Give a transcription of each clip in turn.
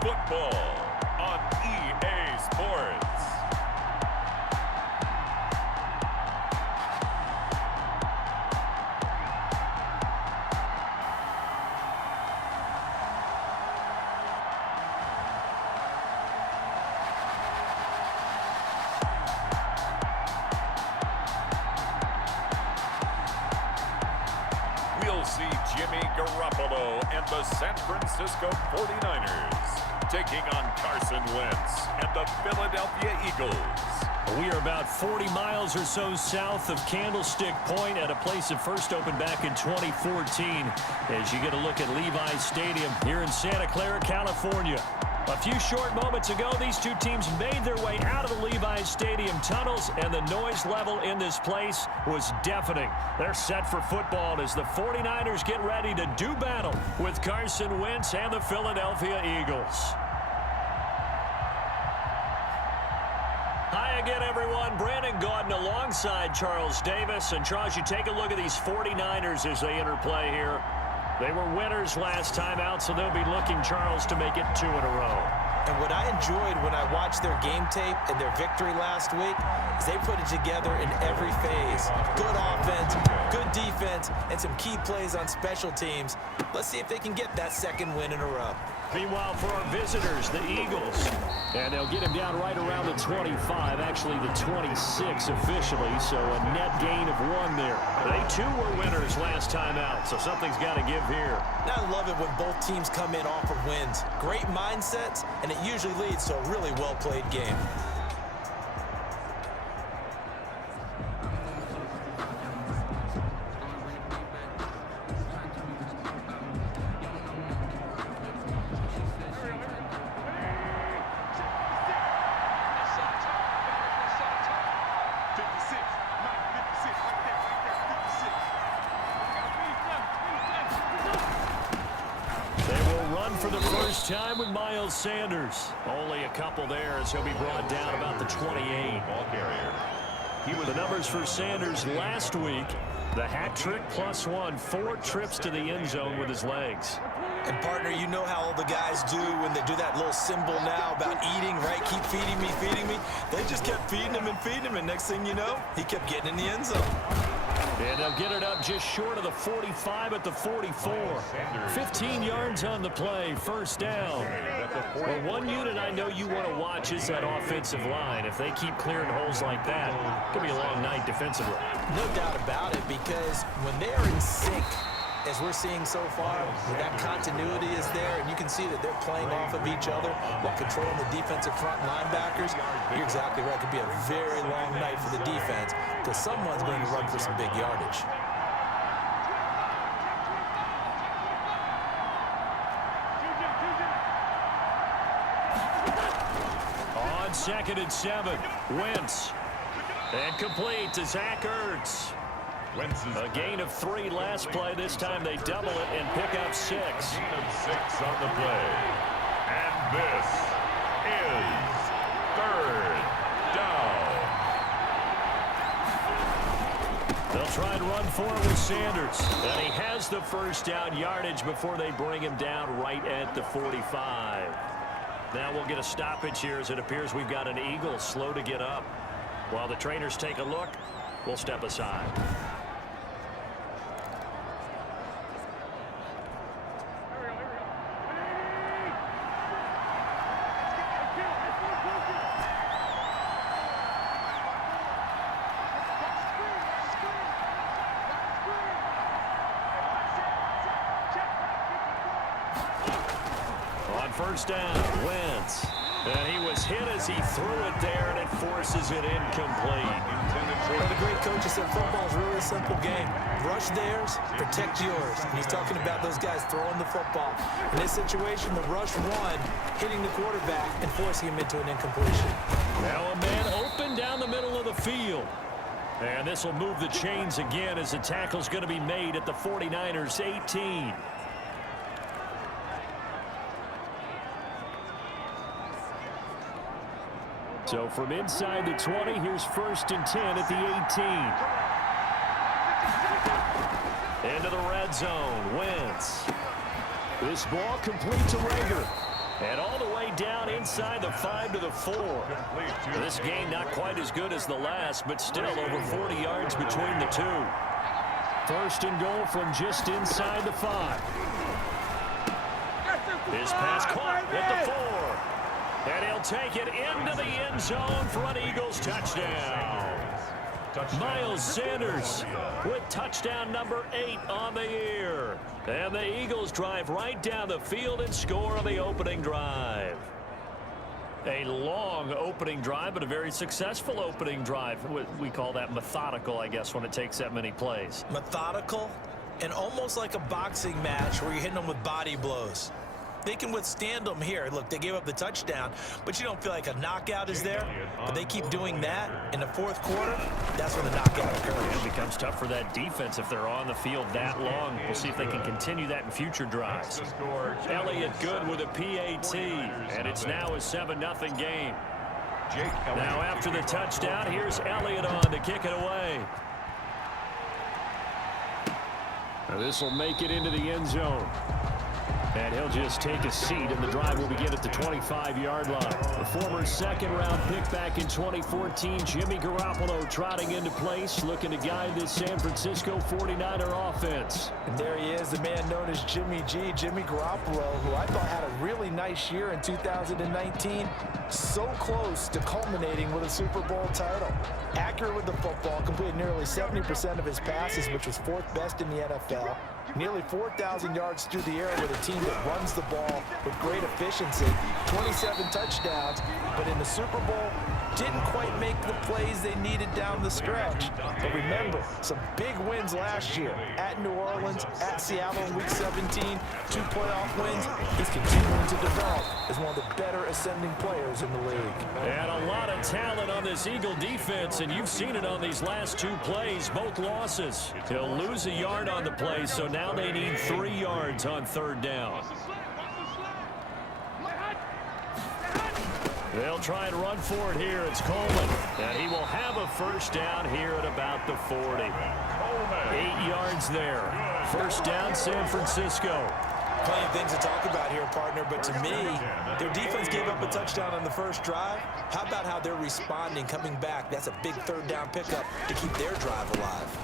football on EA Sports. We'll see Jimmy Garoppolo and the San Francisco 49ers taking on Carson Wentz and the Philadelphia Eagles. We are about 40 miles or so south of Candlestick Point at a place that first opened back in 2014 as you get a look at Levi's Stadium here in Santa Clara, California. A few short moments ago, these two teams made their way out of the Levi's Stadium tunnels, and the noise level in this place was deafening. They're set for football as the 49ers get ready to do battle with Carson Wentz and the Philadelphia Eagles. Hi again, everyone. Brandon Gaudin alongside Charles Davis. And Charles, you take a look at these 49ers as they interplay here. They were winners last time out, so they'll be looking, Charles, to make it 2 in a row. And what I enjoyed when I watched their game tape and their victory last week is they put it together in every phase. Good offense, good defense, and some key plays on special teams. Let's see if they can get that second win in a row. Meanwhile, for our visitors, the Eagles. And they'll get him down right around the 25, actually the 26 officially, so a net gain of 1 there. They, too, were winners last time out, so something's got to give here. And I love it when both teams come in off of wins. Great mindsets, and it usually leads to a really well-played game. For the first time with Miles Sanders. Only a couple there as he'll be brought down about the 28. Ball carrier. The numbers for Sanders last week, the hat trick +1, 4 trips to the end zone with his legs. And, partner, you know how all the guys do when they do that little symbol now about eating, right? Keep feeding me, feeding me. They just kept feeding him, and next thing you know, he kept getting in the end zone. And they'll get it up just short of the 45 at the 44. 15 yards on the play, first down. Well, one unit I know you want to watch is that offensive line. If they keep clearing holes like that, it could be a long night defensively. No doubt about it, because when they are in sync, as we're seeing so far, that continuity is there, and you can see that they're playing off of each other while controlling the defensive front linebackers. You're exactly right. It could be a very long night for the defense because someone's going to run for some big yardage. On 2nd and 7, Wentz. And complete to Zach Ertz. A gain of 3 last play. This time they double it and pick up 6. Gain of 6 on the play. And this is 3rd down. They'll try and run for it with Sanders. And he has the first down yardage before they bring him down right at the 45. Now we'll get a stoppage here as it appears we've got an Eagle slow to get up. While the trainers take a look, we'll step aside. On first down, Wentz. And he was hit as he threw it there, and it forces it incomplete. One of the great coaches said football is really a simple game. Rush theirs, protect yours. And he's talking about those guys throwing the football. In this situation, the rush one, hitting the quarterback and forcing him into an incompletion. Now a man open down the middle of the field. And this will move the chains again as the tackle's going to be made at the 49ers 18. So from inside the 20, here's 1st and 10 at the 18. Into the red zone, Wentz. This ball complete to Rager. And all the way down inside the 5 to the 4. This game not quite as good as the last, but still over 40 yards between the two. First and goal from just inside the 5. His pass caught at the 4. And he'll take it into the end zone for an Eagles touchdown. Miles Sanders with touchdown number 8 on the year. And the Eagles drive right down the field and score on the opening drive. A long opening drive, but a very successful opening drive. We call that methodical, I guess, when it takes that many plays. Methodical and almost like a boxing match where you're hitting them with body blows. They can withstand them here. Look, they gave up the touchdown, but you don't feel like a knockout is there. But they keep doing that in the fourth quarter. That's when the knockout occurs. It becomes tough for that defense if they're on the field that long. We'll see if they can continue that in future drives. Elliott good with a PAT, and it's now a 7-0 game. Now after the touchdown, here's Elliott on to kick it away. This will make it into the end zone. And he'll just take a seat, and the drive will begin at the 25-yard line. The former second-round pick back in 2014, Jimmy Garoppolo trotting into place, looking to guide this San Francisco 49er offense. And there he is, the man known as Jimmy G, Jimmy Garoppolo, who I thought had a really nice year in 2019. So close to culminating with a Super Bowl title. Accurate with the football, completed nearly 70% of his passes, which was 4th best in the NFL. Nearly 4,000 yards through the air with a team that runs the ball with great efficiency. 27 touchdowns, but in the Super Bowl, didn't quite make the plays they needed down the stretch. But remember, some big wins last year. At New Orleans, at Seattle in Week 17, 2 playoff wins. He's continuing to develop as one of the better ascending players in the league. And a lot of talent on this Eagle defense, and you've seen it on these last 2 plays, both losses. He'll lose a yard on the play, so now they need 3 yards on 3rd down. They'll try and run for it here. It's Coleman. And he will have a first down here at about the 40. 8 yards there. First down, San Francisco. Plenty of things to talk about here, partner, but to me, their defense gave up a touchdown on the first drive. How about how they're responding, coming back? That's a big 3rd down pickup to keep their drive alive.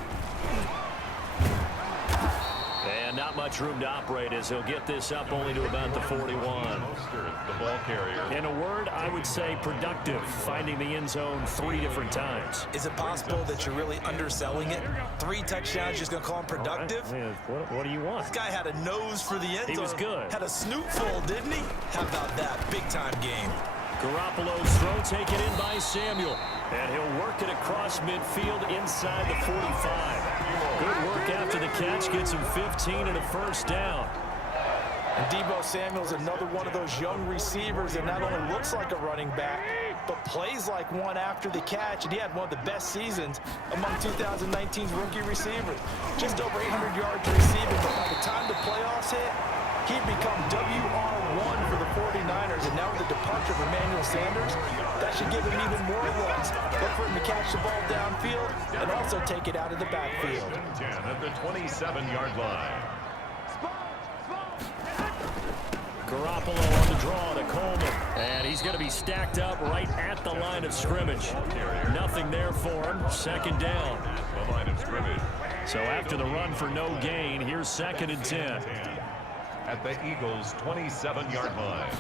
And not much room to operate as he'll get this up only to about the 41. The ball carrier. In a word, I would say productive, finding the end zone 3 different times. Is it possible that you're really underselling it? 3 touchdowns, just going to call him productive? What do you want? This guy had a nose for the end zone. He was good. Had a snoot full, didn't he? How about that? Big-time game. Garoppolo's throw taken in by Samuel. And he'll work it across midfield inside the 45. Good work after the catch. Gets him 15 and a first down. And Deebo Samuel's another one of those young receivers that not only looks like a running back, but plays like one after the catch. And he had one of the best seasons among 2019's rookie receivers. Just over 800 yards receiving, but by the time the playoffs hit, he'd become WR1 for the 49ers. And now with the departure of Emmanuel Sanders, that should give him even more looks. Look for him to catch the ball downfield and also take it out of the backfield. 10 at the 27-yard line. Garoppolo on the draw to Coleman. And he's going to be stacked up right at the line of scrimmage. Nothing there for him. Second down. The line of scrimmage. So after the run for no gain, here's 2nd and 10. At the Eagles' 27-yard line.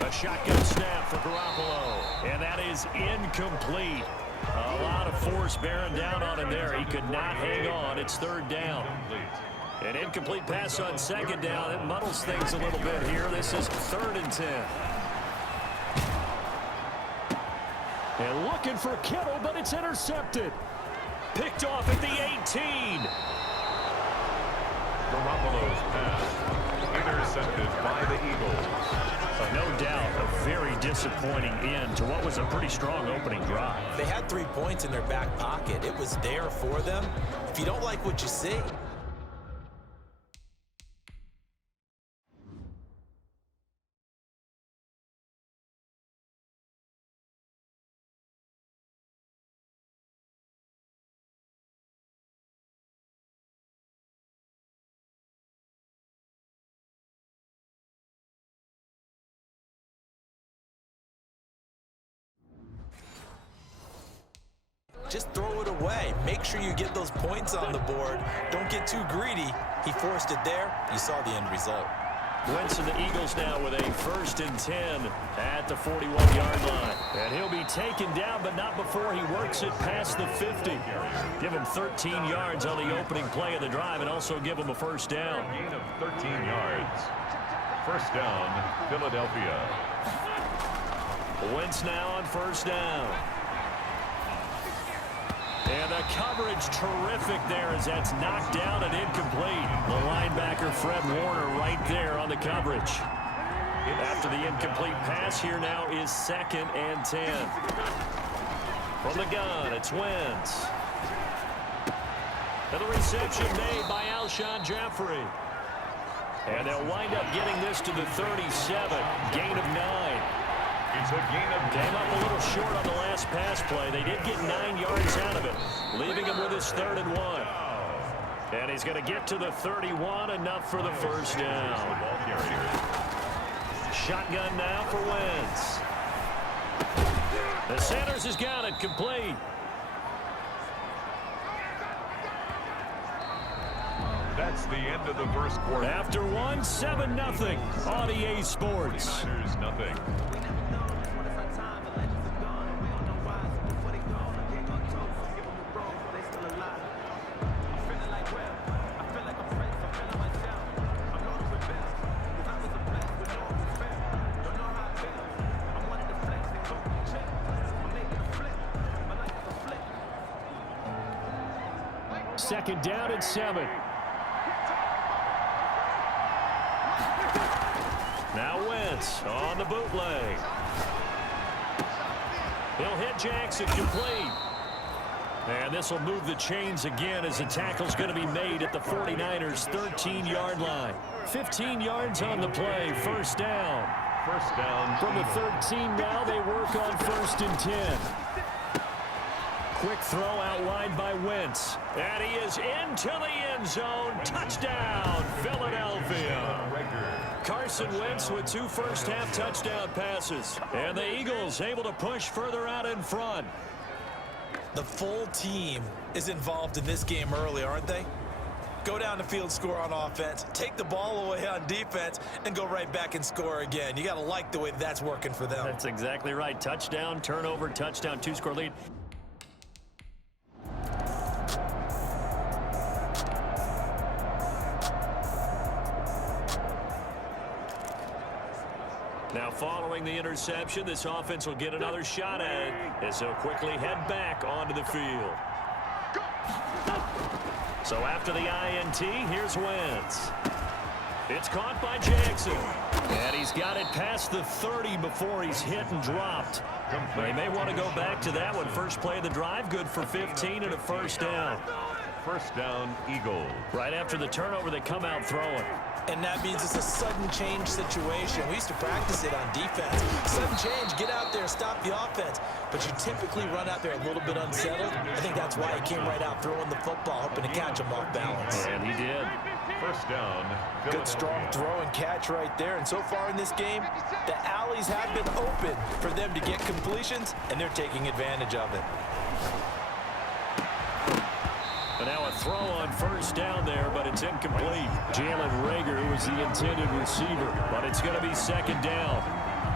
A shotgun snap for Garoppolo. And that is incomplete. A lot of force bearing down on him there. He could not hang on. It's 3rd down. An incomplete pass on 2nd down. It muddles things a little bit here. This is 3rd and 10. And looking for Kittle, but it's intercepted. Picked off at the 18. Garoppolo's pass intercepted by the Eagles. No doubt a very disappointing end to what was a pretty strong opening drive. They had 3 points in their back pocket. It was there for them. If you don't like what you see, just throw it away. Make sure you get those points on the board. Don't get too greedy. He forced it there. You saw the end result. Wentz and the Eagles now with a 1st and 10 at the 41-yard line. And he'll be taken down, but not before he works it past the 50. Give him 13 yards on the opening play of the drive and also give him a 1st down. Gain of 13 yards. 1st down, Philadelphia. Wentz now on 1st down. And the coverage terrific there as that's knocked down and incomplete. The linebacker Fred Warner right there on the coverage. After the incomplete pass, here now is 2nd and 10. From the gun, it's Wentz. And the reception made by Alshon Jeffrey. And they'll wind up getting this to the 37. Gain of 9. It's a gain of 9. Came up a little short on the last pass play. They did get 9 yards out of it, leaving him with his 3rd and 1. And he's going to get to the 31, enough for the 1st down. Shotgun now for Wentz. The Sanders has got it complete. That's the end of the 1st quarter. After one, 7-0 on EA Sports. 49ers nothing. Second down and 7. Now Wentz on the bootleg. He'll hit Jackson complete. And this will move the chains again as the tackle's going to be made at the 49ers' 13-yard line. 15 yards on the play, 1st down. 1st down. From the 13 now, they work on 1st and 10. Quick throw out wide by Wentz. And he is into the end zone. Touchdown, Philadelphia. Carson Wentz with 2 first-half touchdown passes. And the Eagles able to push further out in front. The full team is involved in this game early, aren't they? Go down the field, score on offense, take the ball away on defense, and go right back and score again. You got to like the way that's working for them. That's exactly right. Touchdown, turnover, touchdown, 2-score lead. Now following the interception, this offense will get another shot at it as they'll quickly head back onto the field. So after the INT, here's Wentz. It's caught by Jackson. And he's got it past the 30 before he's hit and dropped. They may want to go back to that one. First play of the drive, good for 15 and a 1st down. 1st down, Eagles. Right after the turnover, they come out throwing. And that means it's a sudden change situation. We used to practice it on defense. Sudden change, get out there, stop the offense. But you typically run out there a little bit unsettled. I think that's why he came right out throwing the football, hoping to catch him off balance. And he did. 1st down. Good strong throw and catch right there. And so far in this game, the alleys have been open for them to get completions, and they're taking advantage of it. And now a throw on 1st down there, but it's incomplete. Jalen Reagor was the intended receiver, but it's going to be 2nd down.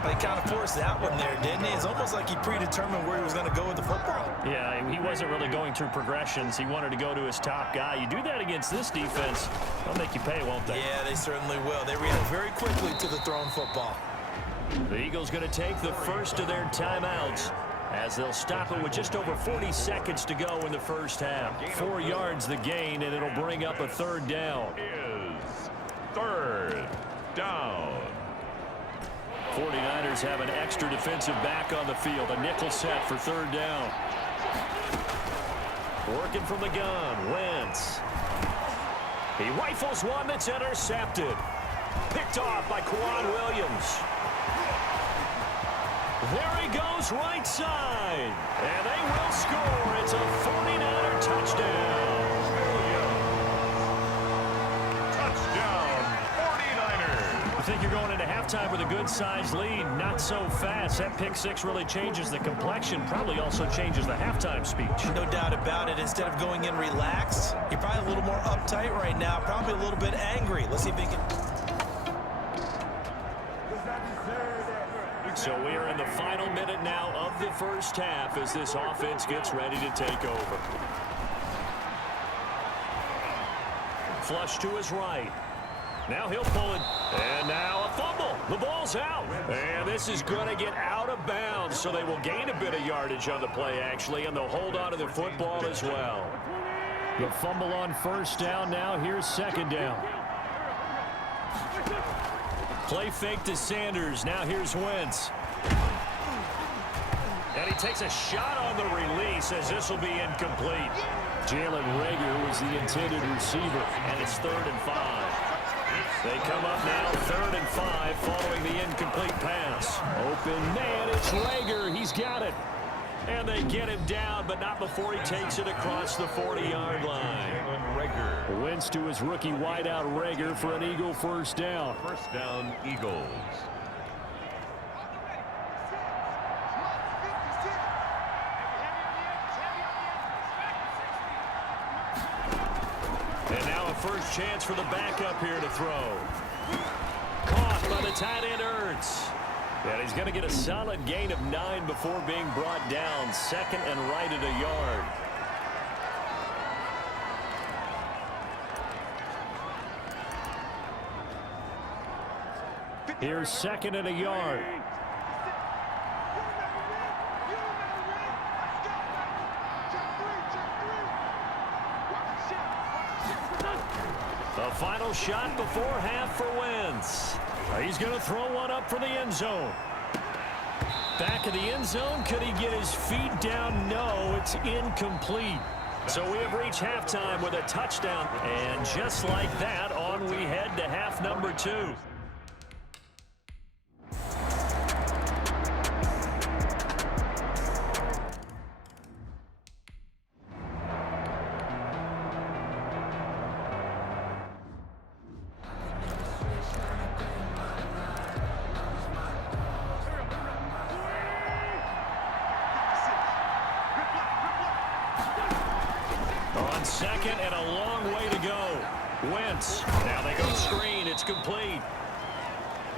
They kind of forced that one there, didn't he? It's almost like he predetermined where he was going to go with the football. Yeah, he wasn't really going through progressions. He wanted to go to his top guy. You do that against this defense, they'll make you pay, won't they? Yeah, they certainly will. They react very quickly to the thrown football. The Eagles going to take the first of their timeouts as they'll stop it with just over 40 seconds to go in the 1st half. 4 yards the gain, and it'll bring up a 3rd down. Is 3rd down. 49ers have an extra defensive back on the field. A nickel set for 3rd down. Working from the gun, Wentz. He rifles one that's intercepted. Picked off by Quan Williams. There he goes right side. And they will score. It's a 49er touchdown. Touchdown, 49ers. think you're going into halftime with a good-sized lead. Not so fast. That pick six really changes the complexion, probably also changes the halftime speech. No doubt about it. Instead of going in relaxed, you're probably a little more uptight right now, probably a little bit angry. Let's see if he can... So we are in the final minute now of the first half as this offense gets ready to take over. Flush to his right. Now he'll pull it. And now a fumble. The ball's out. And this is going to get out of bounds, so they will gain a bit of yardage on the play, actually, and they'll hold on to the football as well. The fumble on first down now. Here's second down. Play fake to Sanders. Now here's Wentz. And he takes a shot on the release as this will be incomplete. Jalen Reagor was the intended receiver, and it's 3rd and 5. They come up now 3rd and 5 following the incomplete pass. Open man, it's Reagor. He's got it. And they get him down, but not before he takes it across the 40-yard line. Wentz to his rookie wideout Reagor for an Eagle first down. First down, Eagles. And now a first chance for the backup here to throw. Caught by the tight end Ertz. And he's going to get a solid gain of 9 before being brought down. 2nd and right at a yard. Here's 2nd and a yard. The final shot before half for Wentz. He's going to throw one up for the end zone. Back of the end zone. Could he get his feet down? No, it's incomplete. So we have reached halftime with a touchdown. And just like that, on we head to half number 2. On 2nd and a long way to go. Wentz. Now they go screen. It's complete.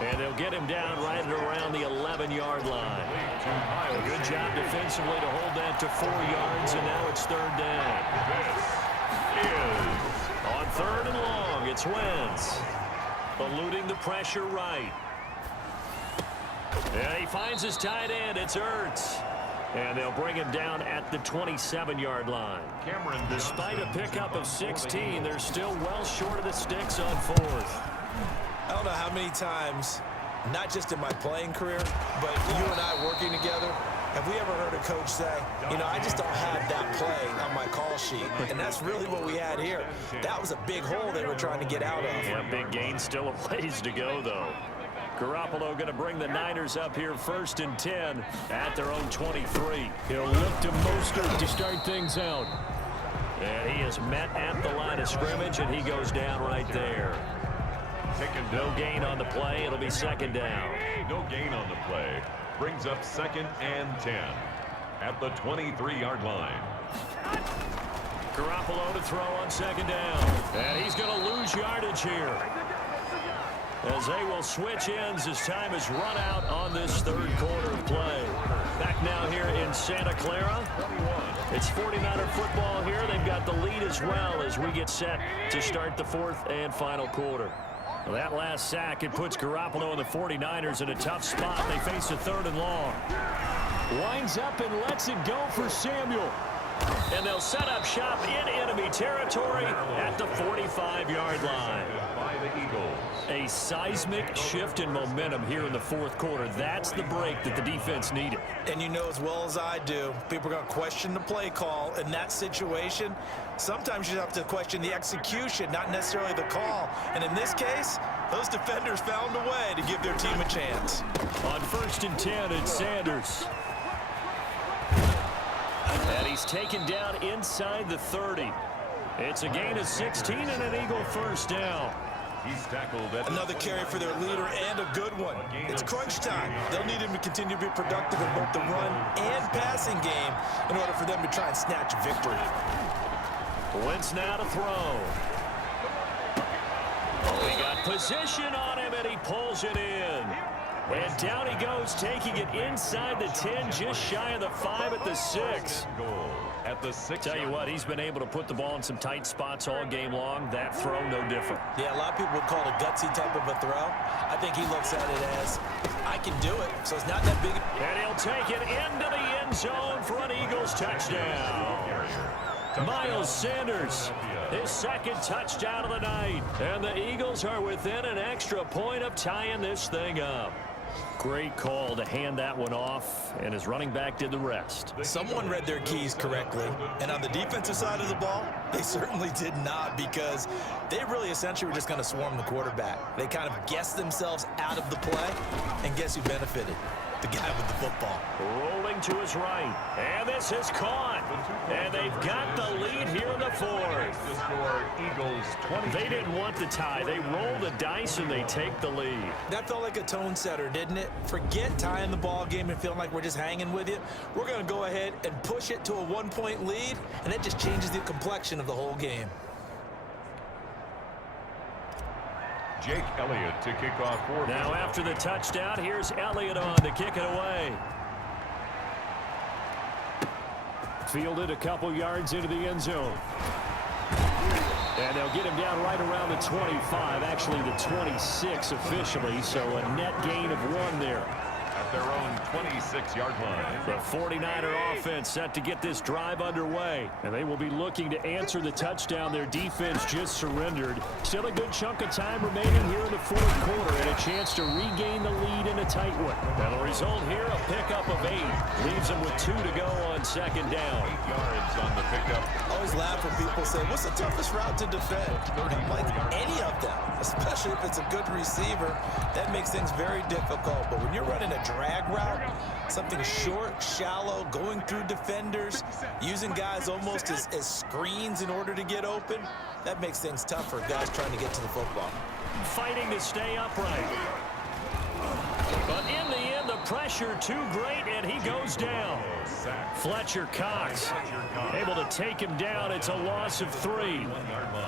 And they'll get him down right around the 11-yard line. A good job defensively to hold that to 4 yards, and now it's 3rd down. On 3rd and long, it's Wentz. Eluding the pressure right. And he finds his tight end. It's Ertz. And they'll bring him down at the 27-yard line. Despite a pickup of 16, they're still well short of the sticks on 4th. I don't know how many times, not just in my playing career, but you and I working together, have we ever heard a coach say, you know, I just don't have that play on my call sheet. And that's really what we had here. That was a big hole they were trying to get out of. Yeah, big gain, still a ways to go, though. Garoppolo going to bring the Niners up here 1st and 10 at their own 23. He'll look to Mostert to start things out. And he is met at the line of scrimmage, and he goes down right there. No gain on the play. It'll be 2nd down. No gain on the play. Brings up 2nd and 10 at the 23-yard line. Garoppolo to throw on 2nd down. And he's going to lose yardage here, as they will switch ends as time is run out on this 3rd quarter of play. Back now here in Santa Clara. It's 49er football here. They've got the lead as well as we get set to start the 4th and final quarter. Well, that last sack, it puts Garoppolo and the 49ers in a tough spot. They face a 3rd and long. Winds up and lets it go for Samuel. And they'll set up shop in enemy territory at the 45-yard line. By the Eagles. A seismic shift in momentum here in the 4th quarter. That's the break that the defense needed. And you know as well as I do, people are going to question the play call in that situation. Sometimes you have to question the execution, not necessarily the call. And in this case, those defenders found a way to give their team a chance. On 1st and 10, it's Sanders. And he's taken down inside the 30. It's a gain of 16 and an Eagle first down. He's tackled at Another carry for their leader and a good one. It's crunch time. They'll need him to continue to be productive in both the run and passing game in order for them to try and snatch a victory. Wentz now to throw. Oh, he got position on him, and he pulls it in. And down he goes, taking it inside the 10, just shy of the 5 at the 6. goal at the 6. Tell you what, he's been able to put the ball in some tight spots all game long. That throw, no different. Yeah, a lot of people would call it a gutsy type of a throw. I think he looks at it as, I can do it, so it's not that big. And he'll take it into the end zone for an Eagles touchdown. Miles Sanders, his second touchdown of the night. And the Eagles are within an extra point of tying this thing up. Great call to hand that one off, and his running back did the rest. Someone read their keys correctly, and on the defensive side of the ball, they certainly did not, because they really essentially were just going to swarm the quarterback. They kind of guessed themselves out of the play, and guess who benefited? The guy with the football. Rolling to his right, and this is caught. And they've got the lead here in the 4th. The score, Eagles 20. They didn't want the tie. They roll the dice, and they take the lead. That felt like a tone setter, didn't it? Forget tying the ball game and feeling like we're just hanging with you. We're going to go ahead and push it to a 1-point lead, and that just changes the complexion of the whole game. Jake Elliott to kick off for. Now after the touchdown, here's Elliott on to kick it away. Fielded a couple yards into the end zone. And they'll get him down right around the 25, actually the 26 officially, so a net gain of 1 there. At their own 26-yard line. The 49er offense set to get this drive underway, and they will be looking to answer the touchdown their defense just surrendered. Still a good chunk of time remaining here in the 4th quarter, and a chance to regain the lead in a tight one. That'll result here a pickup of 8. Leaves them with 2 to go on second down. 8 yards on the pickup. I always laugh when people say, what's the toughest route to defend? Like any of them, especially if it's a good receiver. That makes things very difficult. But when you're running a drag route, something short, shallow, going through defenders, using guys almost as screens in order to get open, that makes things tough for guys trying to get to the football. Fighting to stay upright. But in the end, the pressure too great, and he goes down. Fletcher Cox able to take him down. It's a loss of 3.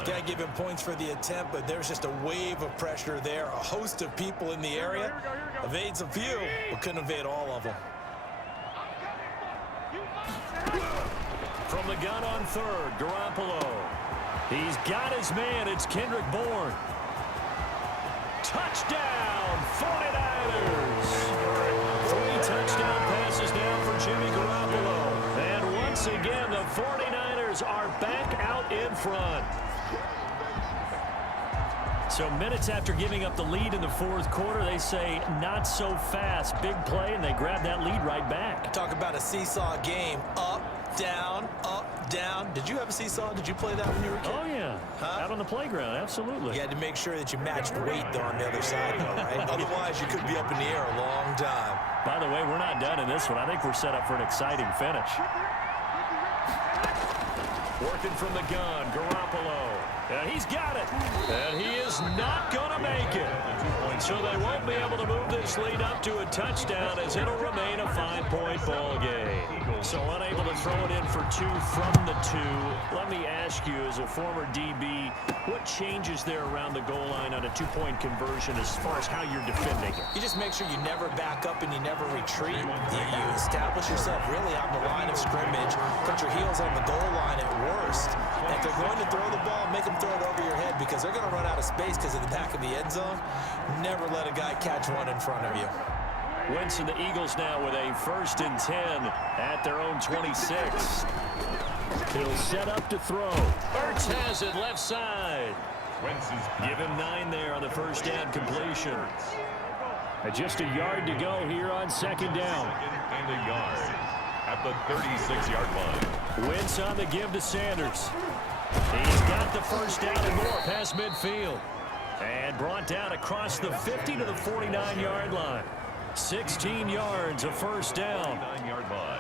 Gotta give him points for the attempt, but there's just a wave of pressure there. A host of people in the area. Evades a few, but couldn't evade all of them. From the gun on 3rd, Garoppolo. He's got his man. It's Kendrick Bourne. Touchdown, 49ers. 3 touchdown passes now for Jimmy Garoppolo. And once again, the 49ers are back out in front. So minutes after giving up the lead in the 4th quarter, they say not so fast. Big play, and they grab that lead right back. Talk about a seesaw game. Up, down, up, down. Did you have a seesaw? Did you play that when you were a kid? Oh, yeah. Out on the playground, absolutely. You had to make sure that you matched weight, though, on the other side, though, right? Otherwise, you could be up in the air a long time. By the way, we're not done in this one. I think we're set up for an exciting finish. Working from the gun, Garoppolo. And he's got it. And he is not going to make it. So they won't be able to move this lead up to a touchdown, as it'll remain a 5-point ball game. So unable to throw it in for 2 from the 2. Let me ask you, as a former DB, what changes there around the goal line on a 2-point conversion as far as how you're defending it? You just make sure you never back up and you never retreat. You establish yourself really on the line of scrimmage, put your heels on the goal line at worst. And if they're going to throw the ball, make them throw it over your head, because they're going to run out of space because of the back of the end zone. Never let a guy catch one in front of you. Wentz and the Eagles now with a 1st and 10 at their own 26. He'll set up to throw. Ertz has it left side. Give him 9 there on the 1st down completion. Just a yard to go here on 2nd down. And a yard at the 36-yard line. Wentz on the give to Sanders. He's got the 1st down and more past midfield. And brought down across the 50 to the 49-yard line. 16 yards, a first down.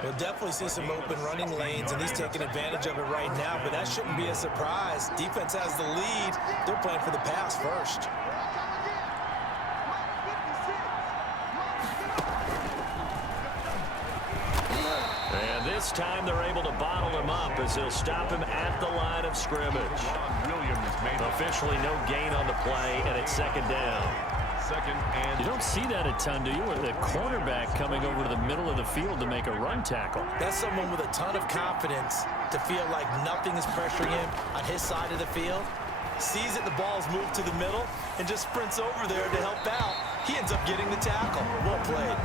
We'll definitely see some open running lanes, and he's taking advantage of it right now, but that shouldn't be a surprise. Defense has the lead. They're playing for the pass first. And this time they're able to bottle him up as they'll stop him at the line of scrimmage. Officially no gain on the play, and it's second down. You don't see that a ton, do you, with the cornerback coming over to the middle of the field to make a run tackle? That's someone with a ton of confidence to feel like nothing is pressuring him on his side of the field. Sees that the ball's moved to the middle and just sprints over there to help out. He ends up getting the tackle. Well played.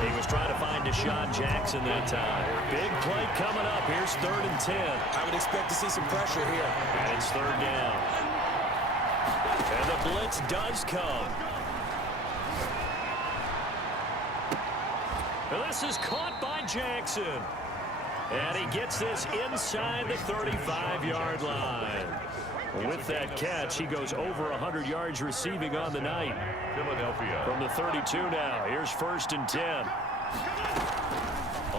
He was trying to find Deshaun Jackson that time. Big play coming up. Here's 3rd and 10. I would expect to see some pressure here. And it's 3rd down. And the blitz does come. And this is caught by Jackson. And he gets this inside the 35-yard line. With that catch, he goes over 100 yards receiving on the night. Philadelphia. From the 32 now, here's 1st and 10.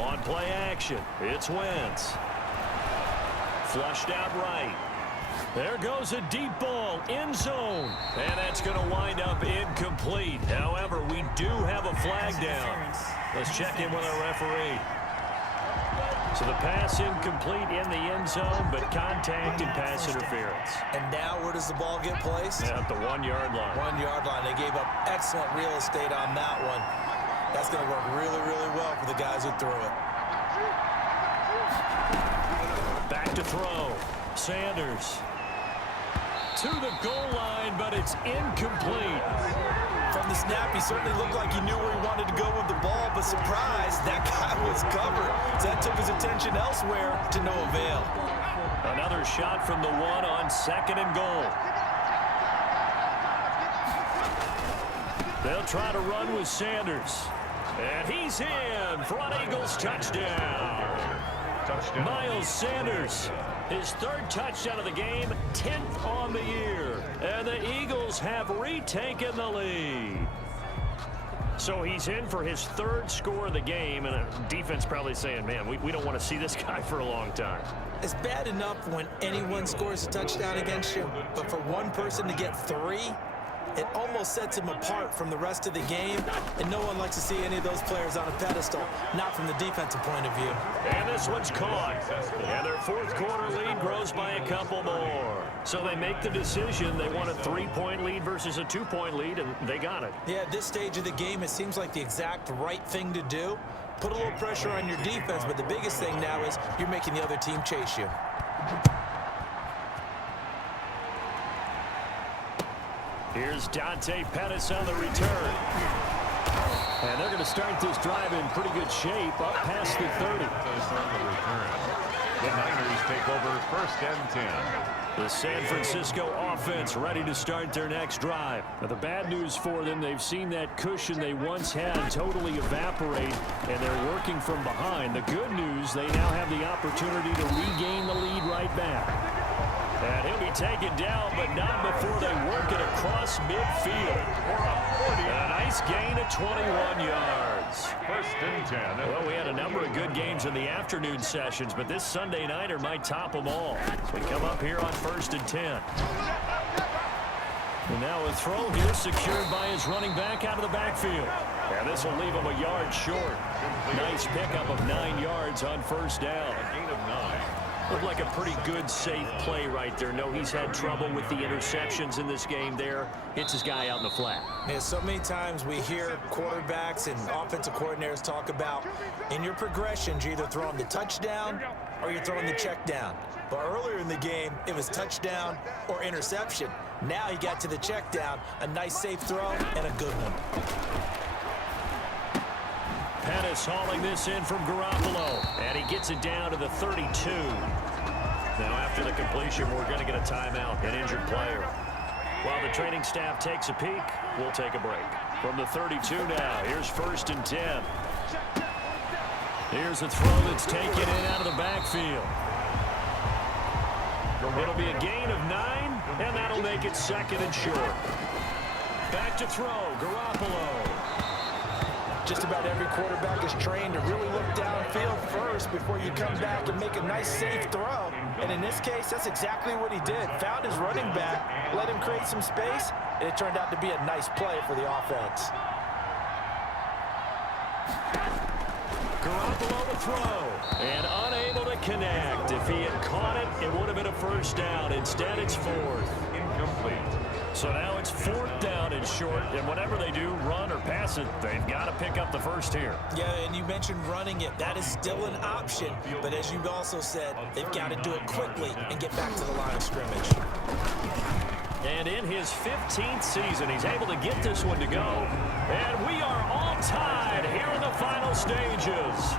On play action, it's Wentz. Flushed out right. There goes a deep ball, end zone. And that's going to wind up incomplete. However, we do have a flag down. Let's check in with our referee. So the pass incomplete in the end zone, but contact and pass interference. And now where does the ball get placed? Yeah, at the 1-yard line. 1-yard line. They gave up excellent real estate on that one. That's going to work really, really well for the guys who threw it. Back to throw. Sanders. To the goal line, but it's incomplete. From the snap, he certainly looked like he knew where he wanted to go with the ball, but surprise, that guy was covered. So that took his attention elsewhere to no avail. Another shot from the 1 on 2nd and goal. They'll try to run with Sanders. And he's in. Front Eagles touchdown. Miles Sanders, his 3rd touchdown of the game, 10th on the year. And the Eagles have retaken the lead. So he's in for his 3rd score of the game, and a defense probably saying, man, we don't want to see this guy for a long time. It's bad enough when anyone scores a touchdown against you, but for one person to get 3, it almost sets him apart from the rest of the game, and no one likes to see any of those players on a pedestal, not from the defensive point of view. And this one's caught. And their 4th quarter lead grows by a couple more. So they make the decision. They want a 3-point lead versus a 2-point lead, and they got it. Yeah, at this stage of the game, it seems like the exact right thing to do. Put a little pressure on your defense, but the biggest thing now is you're making the other team chase you. Here's Dante Pettis on the return. And they're going to start this drive in pretty good shape up past the 30. The Niners take over 1st and 10. The San Francisco offense ready to start their next drive. Now, the bad news for them, they've seen that cushion they once had totally evaporate, and they're working from behind. The good news, they now have the opportunity to regain the lead right back. And he'll be taken down, but not before they work it across midfield. A nice gain of 21 yards. 1st and 10. Well, we had a number of good games in the afternoon sessions, but this Sunday nighter might top them all. So we come up here on 1st and 10. And now a throw here secured by his running back out of the backfield. And this will leave him a yard short. Nice pickup of 9 yards on 1st down. A gain of 9. Looked like a pretty good, safe play right there. No, he's had trouble with the interceptions in this game there. Hits his guy out in the flat. Yeah, so many times we hear quarterbacks and offensive coordinators talk about in your progressions, you're either throwing the touchdown or you're throwing the check down. But earlier in the game, it was touchdown or interception. Now he got to the check down, a nice safe throw and a good one. Pettis hauling this in from Garoppolo, and he gets it down to the 32. Now after the completion, we're going to get a timeout, an injured player. While the training staff takes a peek, we'll take a break. From the 32 now, here's 1st and 10. Here's a throw that's taken in out of the backfield. It'll be a gain of 9, and that'll make it 2nd and short. Back to throw, Garoppolo. Just about every quarterback is trained to really look downfield first before you come back and make a nice, safe throw. And in this case, that's exactly what he did. Found his running back, let him create some space, and it turned out to be a nice play for the offense. Garoppolo to throw, and unable to connect. If he had caught it, it would have been a first down. Instead, it's fourth. Incomplete. So now it's fourth down and short, and whatever they do, run or pass it, they've got to pick up the first here. Yeah, and you mentioned running it. That is still an option, but as you also said, they've got to do it quickly and get back to the line of scrimmage. And in his 15th season, he's able to get this one to go. And we are all tied here in the final stages.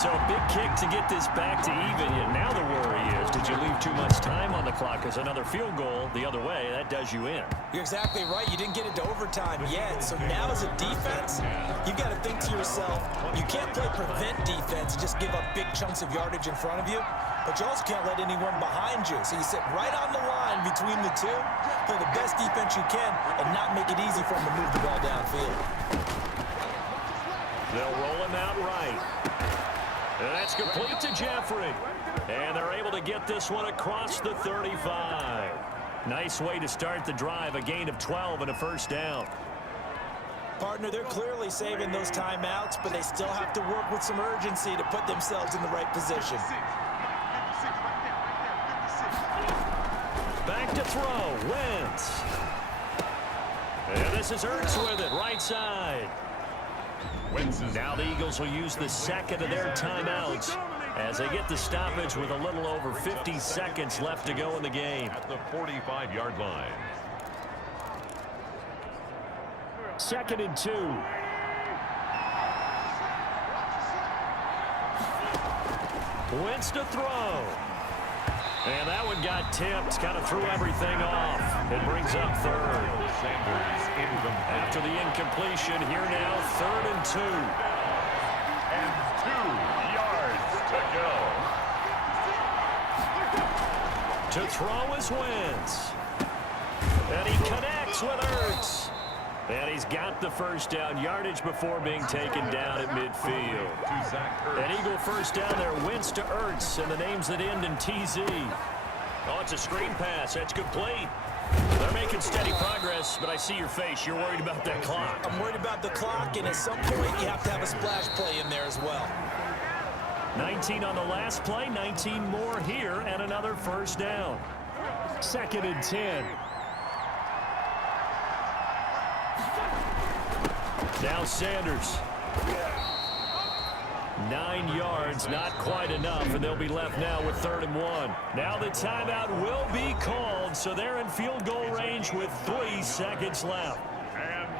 So a big kick to get this back to even. And now the worry is, did you leave too much time on the clock? Because another field goal the other way, that does you in. You're exactly right. You didn't get it to overtime yet. So now as a defense, you've got to think to yourself, you can't play prevent defense and just give up big chunks of yardage in front of you. But you also can't let anyone behind you. So you sit right on the line between the two, play the best defense you can, and not make it easy for them to move the ball downfield. They'll roll him out right. And that's complete to Jeffrey. And they're able to get this one across the 35. Nice way to start the drive, a gain of 12 and a first down. Partner, they're clearly saving those timeouts, but they still have to work with some urgency to put themselves in the right position. Back to throw, Wentz. And this is Ertz with it, right side. Now the Eagles will use the second of their timeouts as they get the stoppage with a little over 50 seconds left to go in the game. At the 45-yard line. 2nd and 2. Wentz to throw. And that one got tipped, kind of threw everything off. It brings up third. Sanders incomplete. After the incompletion, here now, 3rd and 2. And 2 yards to go. To throw is Wentz. And he connects with Ertz. And he's got the first down, yardage before being taken down at midfield. An Eagle first down there, Wentz to Ertz, and the names that end in TZ. Oh, it's a screen pass. That's complete. They're making steady progress, but I see your face. You're worried about that clock. I'm worried about the clock, and at some point, you have to have a splash play in there as well. 19 on the last play, 19 more here, and another first down. 2nd and 10. Now Sanders. 9 yards, not quite enough, and they'll be left now with 3rd and 1. Now the timeout will be called, so they're in field goal range with 3 seconds left.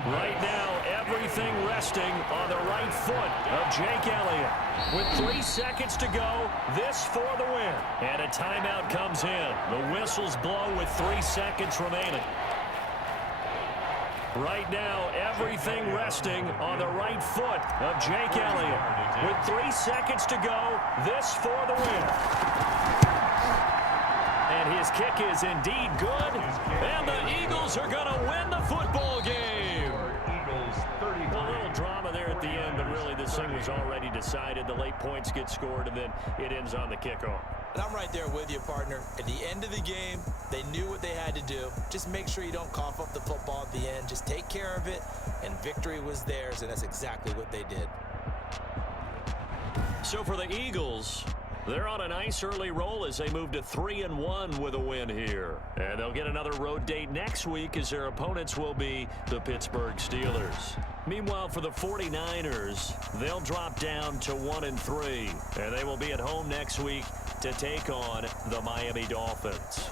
Right now, everything resting on the right foot of Jake Elliott. With 3 seconds to go, this for the win. And a timeout comes in. The whistles blow with 3 seconds remaining. Right now, everything resting on the right foot of Jake Elliott. With 3 seconds to go, this for the win. And his kick is indeed good. And the Eagles are going to win the football game. A little drama there at the end, but really this thing was already decided. The late points get scored, and then it ends on the kickoff. And I'm right there with you, partner. At the end of the game, they knew what they had to do. Just make sure you don't cough up the football at the end. Just take care of it, and victory was theirs, and that's exactly what they did. So for the Eagles, they're on a nice early roll as they move to 3-1 with a win here. And they'll get another road date next week as their opponents will be the Pittsburgh Steelers. Meanwhile, for the 49ers, they'll drop down to 1-3. And they will be at home next week to take on the Miami Dolphins.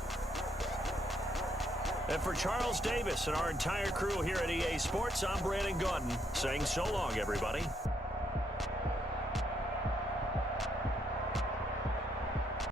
And for Charles Davis and our entire crew here at EA Sports, I'm Brandon Gaudin saying so long, everybody.